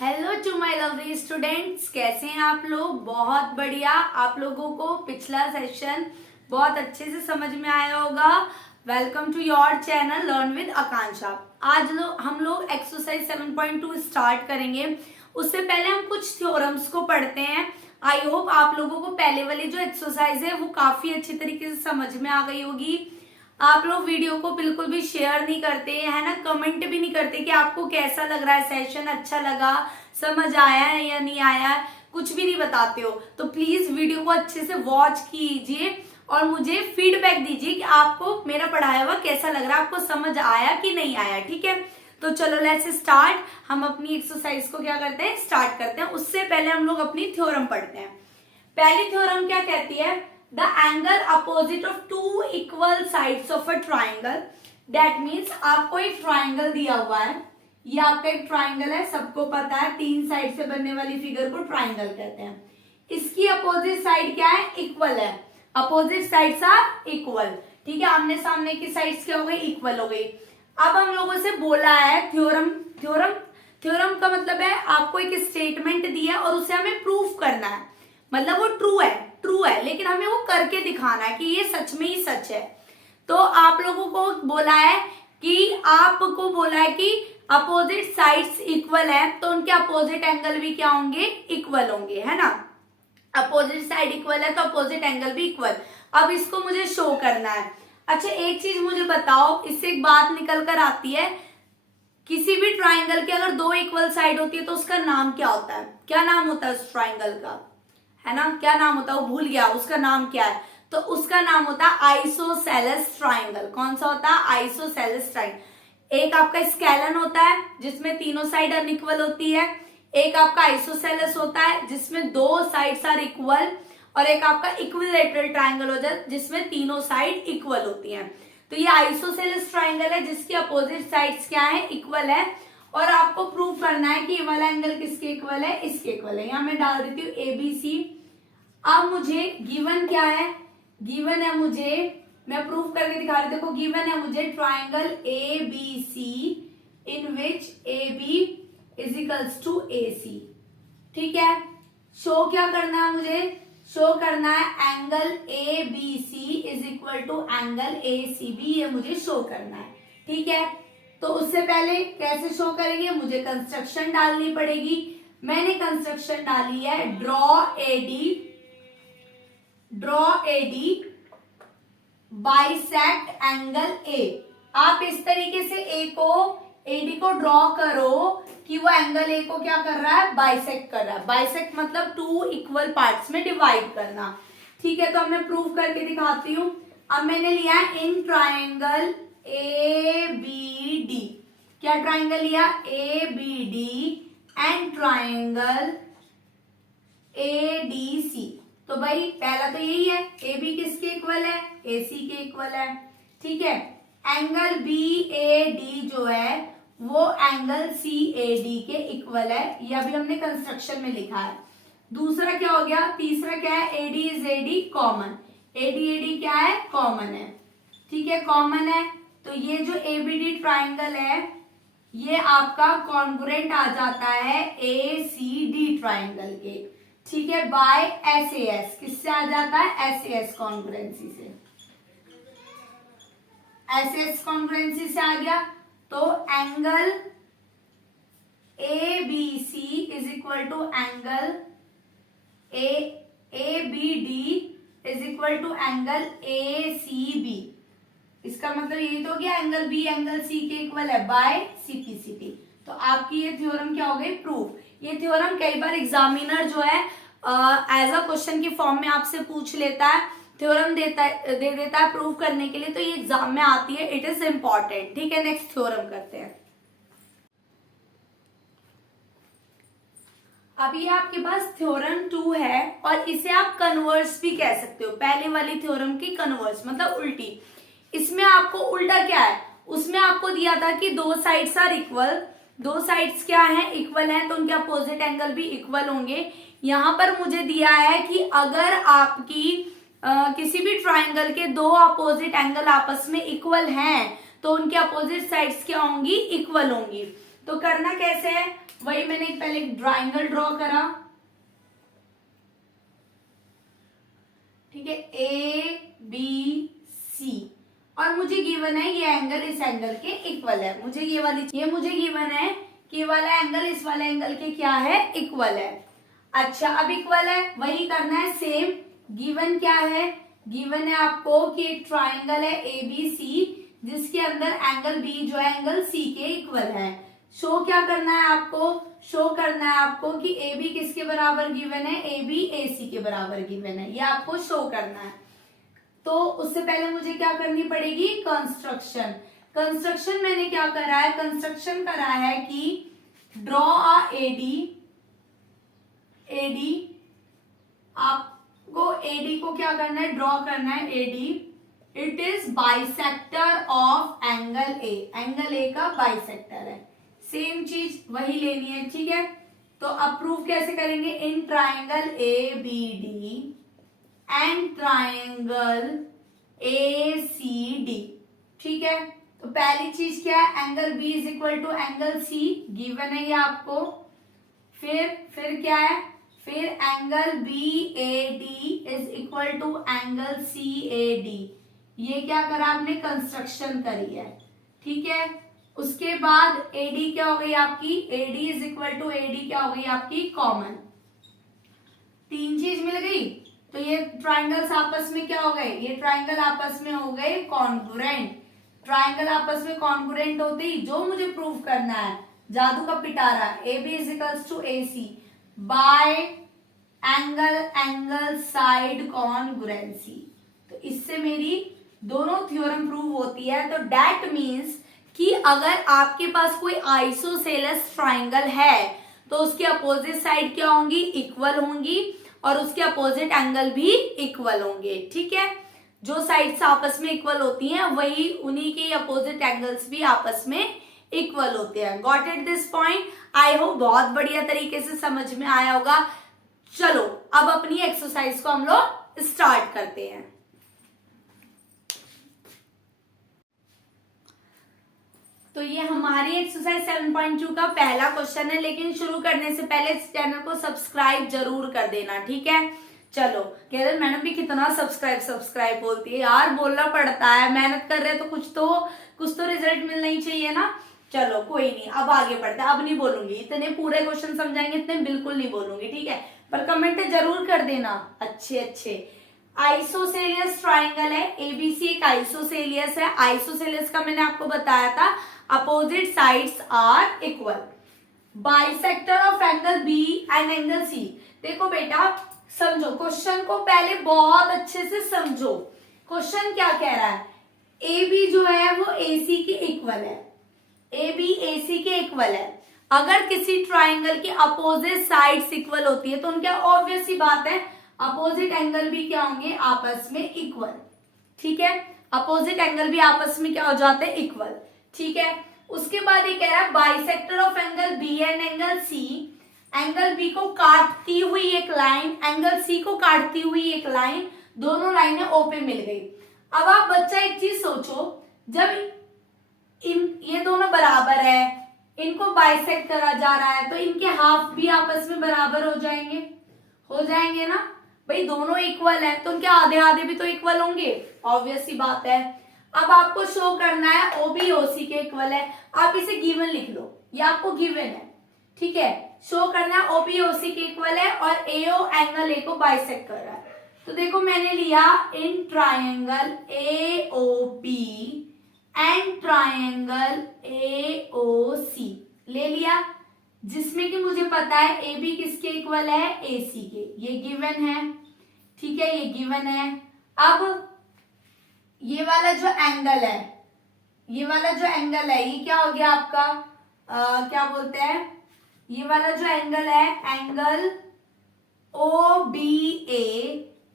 Hello to my lovely students, कैसे हैं आप लोग। बहुत बढ़िया। आप लोगों को पिछला सेशन बहुत अच्छे से समझ में आया होगा। Welcome to your channel learn with Akanksha. आज हम लोग एक्सरसाइज 7.2 स्टार्ट करेंगे। उससे पहले हम कुछ थ्योरम्स को पढ़ते हैं। आई होप आप लोगों को पहले वाली जो एक्सरसाइज है वो काफी अच्छी तरीके से समझ में आ गई होगी। आप लोग वीडियो को बिल्कुल भी शेयर नहीं करते है ना, कमेंट भी नहीं करते कि आपको कैसा लग रहा है, सेशन अच्छा लगा, समझ आया है या नहीं आया है, कुछ भी नहीं बताते हो। तो प्लीज वीडियो को अच्छे से वॉच कीजिए और मुझे फीडबैक दीजिए कि आपको मेरा पढ़ाया हुआ कैसा लग रहा है, आपको समझ आया कि नहीं आया। ठीक है, तो चलो लेट्स स्टार्ट। हम अपनी एक्सरसाइज को क्या करते हैं, स्टार्ट करते हैं। उससे पहले हम लोग अपनी थ्योरम पढ़ते हैं। पहली थ्योरम क्या कहती है, the angle opposite of to equal sides of a triangle. That means आपको एक ट्राइंगल दिया हुआ है, ये आपका एक ट्राइंगल है, सबको पता है, तीन साइड से बनने वाली फिगर को ट्राइंगल कहते हैं। इसकी अपोजिट साइड क्या है, इक्वल है। Opposite sides are equal. ठीक है, आमने सामने की साइड्स क्या हो गई, इक्वल हो गई। अब हम लोगों से बोला है थ्योरम थ्योरम थ्योरम का मतलब है आपको एक स्टेटमेंट दिया है और उसे हमें प्रूफ करना है। मतलब वो ट्रू है, लेकिन हमें वो करके दिखाना है कि ये सच में ही सच है। तो आप लोगों को बोला है कि अपोजिट साइड्स इक्वल है, तो उनके अपोजिट एंगल भी क्या होंगे, इक्वल होंगे, है ना। अपोजिट साइड इक्वल है तो अपोजिट एंगल भी इक्वल। अब इसको मुझे शो करना है। अच्छा, एक चीज मुझे बताओ, इससे एक बात निकल कर आती है, किसी भी ट्राइंगल की अगर दो इक्वल साइड होती है तो उसका नाम क्या होता है, क्या नाम होता है उस ट्राइंगल का, है ना, क्या नाम होता है, वो भूल गया, उसका नाम क्या है। तो उसका नाम होता है आइसोसेलेस ट्राइंगल। कौन सा होता है, आइसोसेलेस ट्राइंगल। एक आपका स्केलन होता है जिसमें तीनों साइड अनइक्वल होती है, एक आपका आइसोसेलेस होता है जिसमें दो साइड्स आर इक्वल, और एक आपका इक्विलैटरल ट्राइंगल होता है जिसमें तीनों साइड इक्वल होती हैं। तो ये आइसोसेलेस ट्राइंगल है जिसकी अपोजिट साइड्स क्या है, इक्वल है। और आपको प्रूव करना है कि ये वाला एंगल किसके इक्वल है, इसके इक्वल है। यहां मैं डाल देती हूँ ABC। अब मुझे गिवन क्या है, गिवन है मुझे, मैं प्रूफ करके दिखा रही हूं, देखो गिवन है मुझे triangle ABC in which AB is equals to AC। ठीक है, शो क्या करना है मुझे, शो करना है angle ABC is equal to angle ACB, ये मुझे शो करना है। ठीक है, तो उससे पहले कैसे शो करेंगे, मुझे कंस्ट्रक्शन डालनी पड़ेगी। मैंने कंस्ट्रक्शन डाली है, draw AD bisect angle A। आप इस तरीके से AD को ड्रॉ करो कि वो एंगल A को क्या कर रहा है, बाइसेक्ट कर रहा है। बाइसेक्ट मतलब टू इक्वल पार्ट्स में डिवाइड करना। ठीक है, तो अब मैं प्रूव करके दिखाती हूँ। अब मैंने लिया है इन ट्राइंगल ABD, क्या ट्राइंगल लिया, ABD एंड ट्राइंगल ADC। तो भाई पहला तो यही है, AB किसके इक्वल है, AC के इक्वल है। ठीक है, एंगल BAD जो है वो एंगल CAD के इक्वल है, ये अभी हमने कंस्ट्रक्शन में लिखा है। दूसरा क्या हो गया, तीसरा क्या है, AD is AD common, AD क्या है, कॉमन है। ठीक है, कॉमन है, तो ये जो ABD ट्राइंगल है ये आपका कॉन्ग्रुएंट आ जाता है ACD ट्राइंगल के। ठीक है, बाय SAS, किससे आ जाता है, SAS कॉन्ग्रुएंसी से, SAS कॉन्ग्रुएंसी से आ गया। तो angle ABC is equal to angle ABD is equal to angle ACB। इसका मतलब यही तो गया, एंगल B एंगल C के इक्वल है बाय CPCT। तो आपकी ये थ्योरम क्या हो गई, प्रूफ। ये थ्योरम कई बार एग्जामिनर जो है एज अ क्वेश्चन के फॉर्म में आपसे पूछ लेता है, थ्योरम दे देता है प्रूव करने के लिए, तो ये एग्जाम में आती है, इट इज इंपॉर्टेंट। ठीक है, नेक्स्ट थ्योरम करते हैं। अब ये आपके पास थ्योरम 2 है और इसे आप कन्वर्स भी कह सकते हो, पहले वाली थ्योरम की कन्वर्स मतलब उल्टी। इसमें आपको उल्टा क्या है, उसमें आपको दिया था कि दो साइड्स आर इक्वल, दो साइड्स क्या है, इक्वल है, तो उनके अपोजिट एंगल भी इक्वल होंगे। यहां पर मुझे दिया है कि अगर आपकी किसी भी ट्राइंगल के दो अपोजिट एंगल आपस में इक्वल हैं तो उनके अपोजिट साइड्स क्या होंगी, इक्वल होंगी। तो करना कैसे है, वही मैंने पहले एक ट्राइंगल ड्रॉ करा, ठीक है, ए बी सी, और मुझे गिवन है ये एंगल इस एंगल के इक्वल है, मुझे ये मुझे गिवन है कि वाला एंगल इस वाले एंगल के क्या है, इक्वल है। अच्छा, अब इक्वल है, वही करना है सेम। गिवन क्या है, गिवन है आपको कि एक ट्राइंगल है ए बी सी जिसके अंदर एंगल बी जो है एंगल सी के इक्वल है। शो क्या करना है आपको, शो करना है आपको कि ए बी किसके बराबर गिवन है, ए बी ए सी के बराबर गिवन है, ये आपको शो करना है। तो उससे पहले मुझे क्या करनी पड़ेगी, कंस्ट्रक्शन। कंस्ट्रक्शन मैंने क्या करा है, कंस्ट्रक्शन करा है कि ड्रॉ अ एडी, आपको एडी को क्या करना है, ड्रॉ करना है AD. It is bisector of angle A, angle A का बाइसेक्टर है। सेम चीज वही लेनी है, ठीक है। तो अब प्रूफ कैसे करेंगे, in triangle A B D and triangle A C D, ठीक है। तो पहली चीज क्या है, angle B is equal to angle C, given है ये आपको। फिर क्या है, फिर angle B A D is equal to angle C A D, ये क्या करा आपने, कंस्ट्रक्शन करी है, ठीक है। उसके बाद एडी क्या हो गई आपकी, AD is equal to AD क्या हो गई आपकी, कॉमन। तीन चीज मिल गई, तो ये ट्राइंगल्स आपस में क्या हो गए, ये ट्राइंगल आपस में हो गए कॉन्ग्रुएंट। ट्राइंगल आपस में कॉन्ग्रुएंट होते ही जो मुझे प्रूव करना है, जादू का पिटारा, A B is equals to A C by angle side congruency. तो इससे मेरी दोनों थ्योरम प्रूव होती है। तो दैट मीन्स कि अगर आपके पास कोई आइसोसेलेस ट्राइंगल है तो उसके अपोजिट साइड क्या होंगी, इक्वल होंगी, और उसके अपोजिट एंगल भी इक्वल होंगे, ठीक है। जो साइड्स आपस में इक्वल होती हैं वही उन्हीं के अपोजिट एंगल्स भी आपस में इक्वल होते हैं। Got it this point, I hope बहुत बढ़िया तरीके से समझ में आया होगा। चलो अब अपनी एक्सरसाइज को हम लोग स्टार्ट करते हैं। तो ये हमारी एक्सरसाइज 7.2 का पहला क्वेश्चन है, लेकिन शुरू करने से पहले इस चैनल को सब्सक्राइब जरूर कर देना, ठीक है। चलो, कह रहे मैडम भी कितना सब्सक्राइब बोलती है यार, बोलना पड़ता है, मेहनत कर रहे हैं तो कुछ तो रिजल्ट मिलना ही चाहिए ना। चलो कोई नहीं, अब आगे बढ़ते हैं। अब नहीं बोलूंगी, इतने पूरे क्वेश्चन समझाएंगे इतने बिल्कुल नहीं बोलूंगी, ठीक है। पर कमेंट जरूर कर देना अच्छे। आइसोसेलियस ट्राइंगल है, एबीसी एक आइसोसेलियस है। आइसोसेलियस का मैंने आपको बताया था opposite sides are equal. Bisector of angle B and angle C. देखो बेटा समझो क्वेश्चन को, पहले बहुत अच्छे से समझो क्वेश्चन क्या कह रहा है। ए बी जो है वो ए सी के इक्वल है, ए बी ए सी के इक्वल है। अगर किसी ट्राइंगल की अपोजिट साइड्स इक्वल होती है तो उनका ऑब्वियस सी बात है अपोजिट एंगल भी क्या होंगे, आपस में इक्वल, ठीक है। अपोजिट एंगल भी आपस में क्या हो जाते हैं, इक्वल, ठीक है। उसके बाद ये कह रहा है bisector of angle B and angle C. Angle B को काटती हुई एक लाइन, एंगल सी को काटती हुई एक लाइन, दोनों लाइनें ओ पे मिल गई। अब आप बच्चा एक चीज सोचो, जब ये दोनों बराबर है, इनको बाइसेक्ट करा जा रहा है, तो इनके हाफ भी आपस में बराबर हो जाएंगे ना भाई, दोनों इक्वल है तो उनके आधे आधे भी तो इक्वल होंगे, ऑब्वियस सी बात है। अब आपको शो करना है ओ बी ओ सी के इक्वल है, आप इसे गिवन लिख लो, ये आपको गिवन है, ठीक है। शो करना है ओ बी ओ सी के इक्वल है और एओ एंगल ए को बाइसेक्ट कर रहा है। तो देखो मैंने लिया in triangle A O B and triangle A O C ले लिया, जिसमें कि मुझे पता है ए बी किसके इक्वल है, ए सी के, ये गिवन है, ठीक है, ये गिवन है। अब ये वाला जो एंगल है, ये क्या हो गया आपका, क्या बोलते हैं, ये वाला जो एंगल है, angle O B A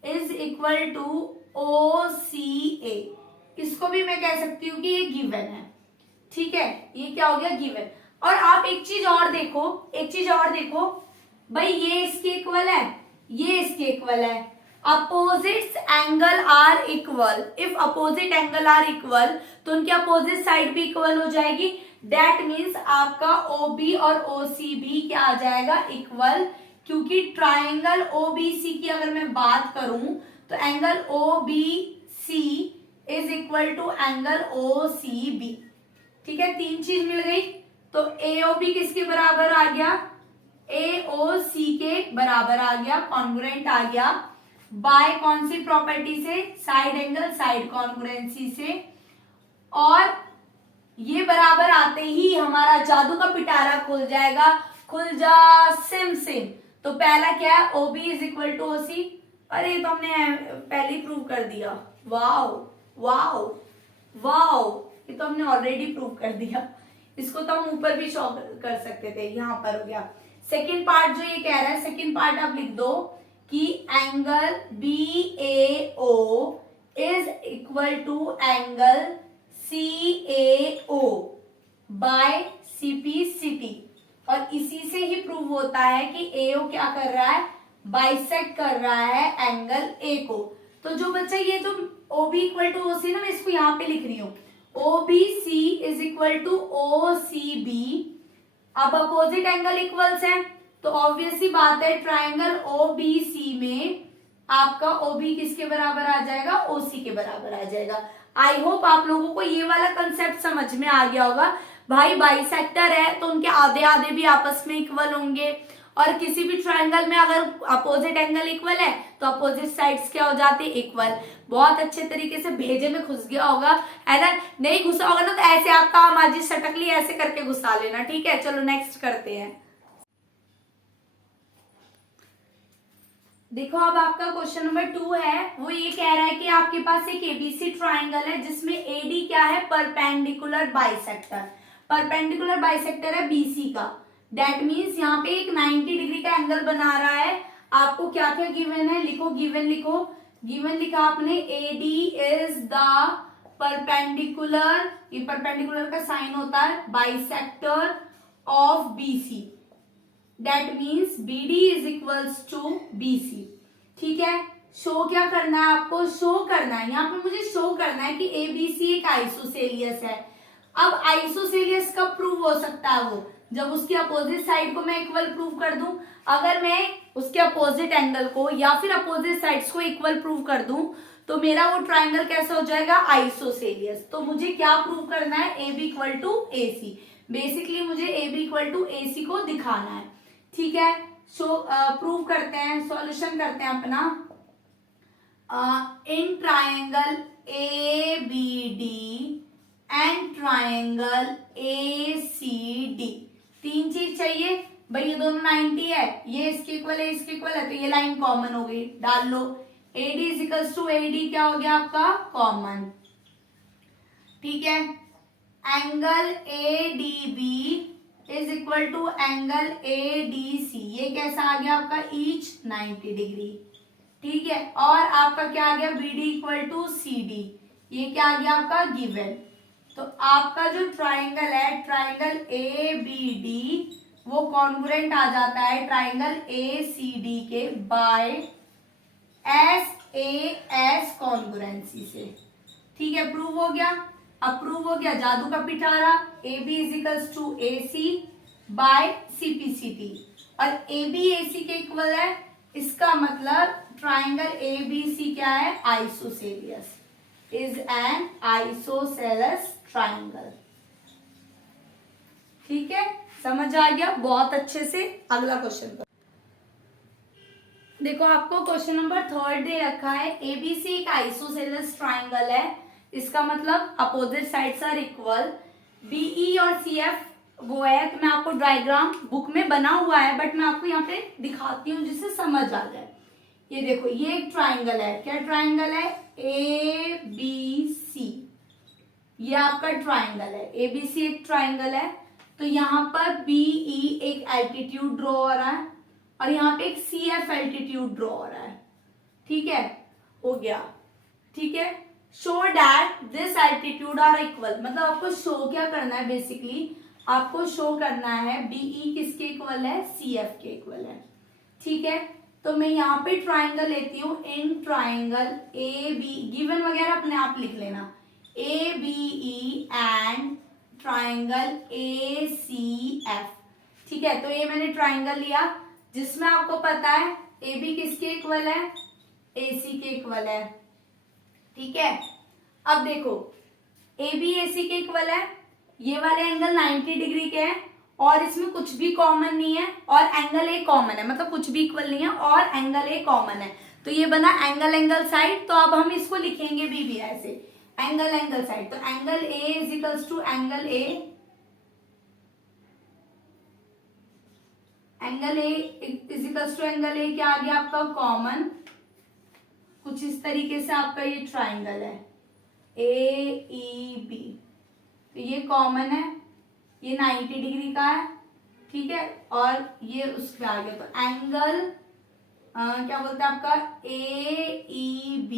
is equal to O C A, इसको भी मैं कह सकती हूँ कि ये गिवन है, ठीक है, ये क्या हो गया, गिवन। और आप एक चीज और देखो भाई, ये इसके इक्वल है, ये इसके इक्वल है। Opposite angle are equal, if opposite angle are equal तो उनकी अपोजिट साइड भी इक्वल हो जाएगी। डेट मीन्स आपका OB और OCB क्या आ जाएगा, इक्वल, क्योंकि ट्राइंगल OBC की अगर मैं बात करूं तो angle OBC is equal to angle OCB। ठीक है, तीन चीज मिल गई। तो AOB किसके बराबर आ गया, AOC के बराबर आ गया, कॉन्ग्रुएंट आ गया, बाय कौन सी प्रॉपर्टी से, साइड एंगल साइड कॉन्ग्रुएंसी से। और ये बराबर आते ही हमारा जादू का पिटारा खुल जाएगा, खुल जा सिम सिम। तो पहला क्या है, OB is equal to OC। अरे ये तो हमने पहले ही प्रूव कर दिया, वाओ वाओ वाओ, ये तो हमने ऑलरेडी प्रूव कर दिया। इसको तो हम ऊपर भी शो कर सकते थे, यहाँ पर हो गया। सेकेंड पार्ट जो ये कह रहा है, सेकेंड पार्ट आप लिख दो कि angle BAO is equal to angle CAO by CPCT। और इसी से ही प्रूव होता है कि AO क्या कर रहा है, बाइसेक्ट कर रहा है एंगल A को। तो जो बच्चा ये तो OB इक्वल टू OC ना, मैं इसको यहाँ पे लिख रही हूँ, OBC is equal to OCB। अब अपोजिट एंगल इक्वल्स हैं, तो ऑब्वियस सी बात है ट्राइंगल OBC में आपका OB किसके बराबर आ जाएगा, OC के बराबर आ जाएगा। आई होप आप लोगों को ये वाला कंसेप्ट समझ में आ गया होगा। भाई बाइसेक्टर है तो उनके आधे आधे भी आपस में इक्वल होंगे, और किसी भी ट्रायंगल में अगर अपोजिट एंगल इक्वल है तो अपोजिट साइड्स क्या हो जाते हैं, इक्वल। बहुत अच्छे तरीके से भेजे में घुस गया होगा, है ना। नहीं घुसा होगा ना तो ऐसे आपका आमाजी सटकली ऐसे करके घुसा लेना, ठीक है। चलो नेक्स्ट करते हैं। देखो अब आपका क्वेश्चन नंबर 2 है, वो ये कह रहा है कि आपके पास एक ABC ट्राइंगल है जिसमें AD क्या है, परपेंडिकुलर बाइसेक्टर। परपेंडिकुलर बाइसेक्टर है BC का। दैट मीन्स यहाँ पे एक 90 डिग्री का एंगल बना रहा है। आपको क्या क्या गिवन है, लिखो, गिवन लिखो। गिवन लिखा आपने AD इज द परपेंडिकुलर, ये परपेंडिकुलर का साइन होता है, bisector of BC। That means BD is equals to BC। ठीक है, शो क्या करना है आपको, शो करना है, यहाँ पे मुझे शो करना है कि ABC एक आइसोसेलियस है। अब आइसोसेलियस कब प्रूव हो सकता है, वो जब उसकी अपोजिट साइड को मैं इक्वल प्रूव कर दूं। अगर मैं उसके अपोजिट एंगल को या फिर अपोजिट साइड्स को इक्वल प्रूव कर दूं तो मेरा वो ट्राइंगल कैसा हो जाएगा, आइसोसेलियस। तो मुझे क्या प्रूव करना है, AB equal to AC। Basically मुझे AB इक्वल टू AC को दिखाना है, ठीक है। सो प्रूव करते हैं, सॉल्यूशन करते हैं अपना। In triangle ABD and triangle ACD, तीन चीज चाहिए भाई। ये दोनों 90 है, ये इसके इक्वल है, इसके इक्वल है, तो ये लाइन कॉमन हो गई, डाल लो। AD is equals to AD क्या हो गया आपका, कॉमन, ठीक है। Angle ADB is equal to angle ADC, ये कैसा आ गया आपका, ईच 90 डिग्री, ठीक है। और आपका क्या आ गया, BD इक्वल टू CD, ये क्या आ गया आपका, गिवन। तो आपका जो ट्राइंगल है, ट्राइंगल ABD, वो कॉन्ग्रुएंट आ जाता है ट्राइंगल ACD के बाय SAS कॉन्ग्रुएंसी से, ठीक है। प्रूव हो गया, अप्रूव हो गया, जादू का पिटारा। AB is equals to AC by CPCT, और AB AC के इक्वल है, इसका मतलब ट्राइंगल ABC क्या है, isosceles, is an isosceles triangle, ठीक है। समझ आ गया बहुत अच्छे से। अगला क्वेश्चन देखो, आपको क्वेश्चन नंबर 3 दे रखा है। ABC एक आइसोसेलेस ट्राइंगल है, इसका मतलब opposite sides are equal. BE और CF वो है, तो मैं आपको डायग्राम बुक में बना हुआ है बट मैं आपको यहाँ पे दिखाती हूँ जिससे समझ आ जाए। ये देखो, ये एक ट्राइंगल है, क्या ट्राइंगल है, ABC, ये आपका ट्राइंगल है। ABC एक ट्राइंगल है, तो यहाँ पर BE एक एल्टीट्यूड ड्रॉ हो रहा है और यहाँ पे एक CF एल्टीट्यूड ड्रॉ हो रहा है, ठीक है, हो गया, ठीक है। Show that this altitude are equal, मतलब आपको शो क्या करना है, बेसिकली आपको शो करना है BE किसके इक्वल है, CF के इक्वल है, ठीक है। तो मैं यहाँ पे ट्राइंगल लेती हूँ, इन ट्राइंगल AB, गिवन वगैरह अपने आप लिख लेना, ABE एंड ट्राइंगल ACF। ठीक है, तो ये मैंने ट्राइंगल लिया जिसमें आपको पता है AB किसके इक्वल है, AC के इक्वल है। ठीक है, अब देखो AB AC के इक्वल है, ये वाले एंगल 90 डिग्री के हैं और इसमें कुछ भी कॉमन नहीं है और एंगल A कॉमन है, मतलब कुछ भी इक्वल नहीं है और एंगल A कॉमन है, तो ये बना एंगल साइड। तो अब हम इसको लिखेंगे भी ऐसे, एंगल साइड। तो angle A is equals to angle A, angle A is equals to angle A क्या आ गया आपका कॉमन, कुछ इस तरीके से आपका ये ट्राइंगल है AEB, तो ये कॉमन है, ये 90 डिग्री का है। ठीक है, और ये उस पे आ गया, तो एंगल क्या बोलते हैं आपका AEB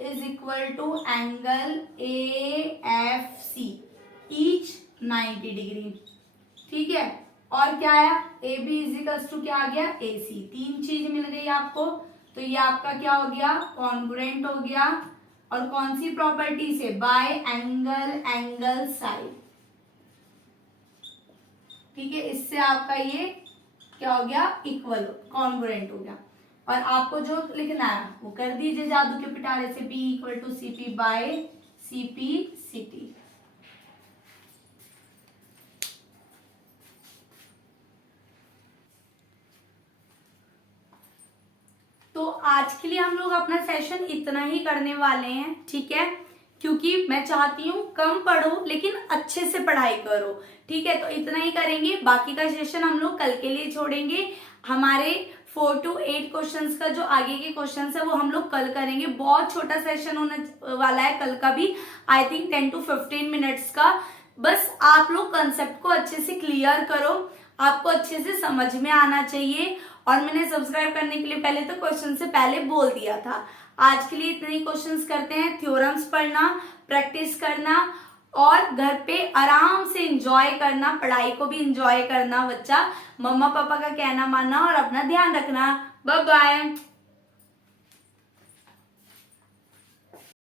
is equal to angle AFC each 90 degree. ठीक है, और क्या है AB इज इक्वल टू क्या आ गया AC, तीन चीज मिल गई आपको, तो ये आपका क्या हो गया कॉन्ग्रुएंट हो गया। और कौन सी प्रॉपर्टी से, बाय एंगल साइड। ठीक है, इससे आपका ये क्या हो गया इक्वल कॉन्ग्रुएंट हो गया। और आपको जो लिखना है वो कर दीजिए जादू के पिटारे से, B equal to CP by CP CT। तो आज के लिए हम लोग अपना सेशन इतना ही करने वाले हैं। ठीक है, क्योंकि मैं चाहती हूँ कम पढ़ो लेकिन अच्छे से पढ़ाई करो। ठीक है, तो इतना ही करेंगे, बाकी का सेशन हम लोग कल के लिए छोड़ेंगे। हमारे 4 to 8 क्वेश्चंस का जो आगे के क्वेश्चंस है वो हम लोग कल करेंगे। बहुत छोटा सेशन होने वाला है कल का भी, आई थिंक 10 to 15 मिनट्स का। बस आप लोग कंसेप्ट को अच्छे से क्लियर करो, आपको अच्छे से समझ में आना चाहिए। और मैंने सब्सक्राइब करने के लिए पहले तो क्वेश्चन से पहले बोल दिया था। आज के लिए इतने ही क्वेश्चंस करते हैं, थ्योरम्स पढ़ना, प्रैक्टिस करना और घर पे आराम से एंजॉय करना, पढ़ाई को भी एंजॉय करना बच्चा। मम्मा पापा का कहना मानना और अपना ध्यान रखना। Bye bye.